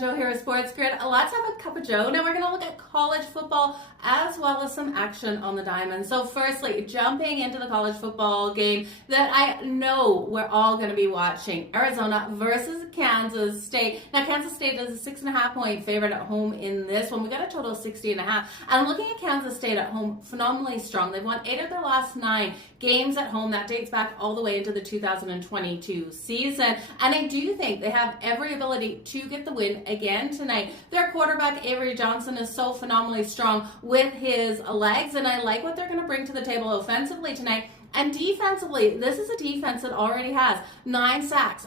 Joe here at Sports Grid. Let's have a cup of Joe. Now we're going to look at college football as well as some action on the diamond. So firstly, jumping into the college football game that I know we're all going to be watching. Arizona versus Kansas State. Now Kansas State is a 6.5-point favorite at home in this one. We got a total of 60.5. And looking at Kansas State at home, phenomenally strong. They've won 8 of their last 9 games at home. That dates back all the way into the 2022 season. And I do think they have every ability to get the win again tonight. Their quarterback, Avery Johnson, is so phenomenally strong with his legs, and I like what they're going to bring to the table offensively tonight. And defensively, this is a defense that already has 9 sacks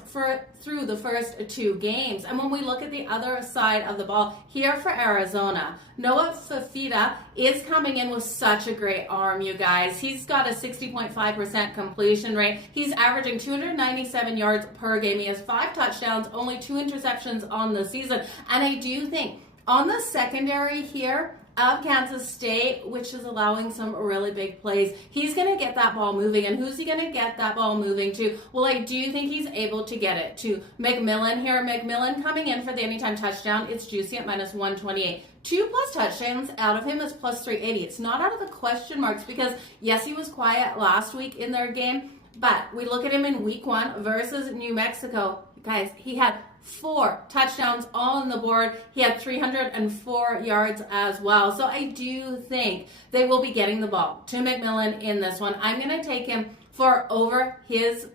through the first 2 games. And when we look at the other side of the ball, here for Arizona, Noah Fifita is coming in with such a great arm, you guys. He's got a 60.5% completion rate. He's averaging 297 yards per game. He has 5 touchdowns, only 2 interceptions on the season. And I do think on the secondary here of Kansas State, which is allowing some really big plays, he's going to get that ball moving. And who's he going to get that ball moving to? Well, I do think he's able to get it to McMillan here. McMillan coming in for the anytime touchdown. It's juicy at -128. 2+ touchdowns out of him is +380. It's not out of the question marks because, yes, he was quiet last week in their game, but we look at him in week 1 versus New Mexico. Guys, he had 4 touchdowns on the board. He had 304 yards as well. So I do think they will be getting the ball to McMillan in this one. I'm going to take him for over his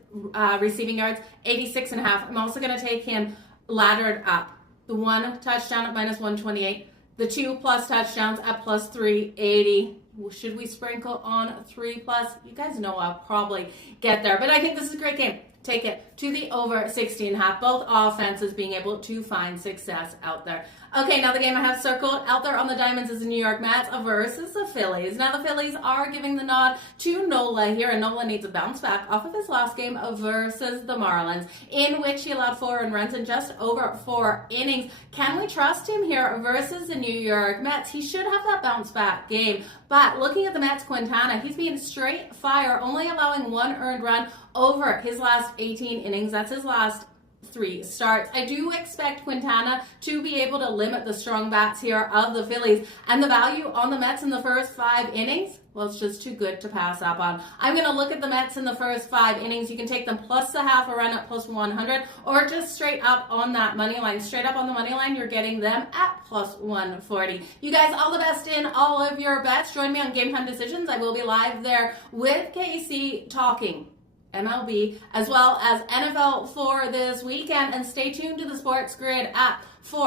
receiving yards, 86.5. I'm also going to take him laddered up. The 1 touchdown at -128. The 2+ touchdowns at +380. Should we sprinkle on 3+? You guys know I'll probably get there. But I think this is a great game. Take it to the over 60.5. Both offenses being able to find success out there. Okay, now the game I have circled out there on the diamonds is the New York Mets versus the Phillies. Now the Phillies are giving the nod to Nola here, and Nola needs a bounce back off of his last game versus the Marlins, in which he allowed 4 earned runs in just over 4 innings. Can we trust him here versus the New York Mets? He should have that bounce back game. But looking at the Mets, Quintana, he's being straight fire, only allowing 1 earned run over his last 18 innings. That's his last 3 starts. I do expect Quintana to be able to limit the strong bats here of the Phillies. And the value on the Mets in the first 5 innings, well, it's just too good to pass up on. I'm going to look at the Mets in the first 5 innings. You can take them +0.5 a run at +100, or just straight up on that money line. Straight up on the money line, you're getting them at +140. You guys, all the best in all of your bets. Join me on Game Time Decisions. I will be live there with Casey talking MLB as well as NFL for this weekend, and stay tuned to the Sports Grid at 4.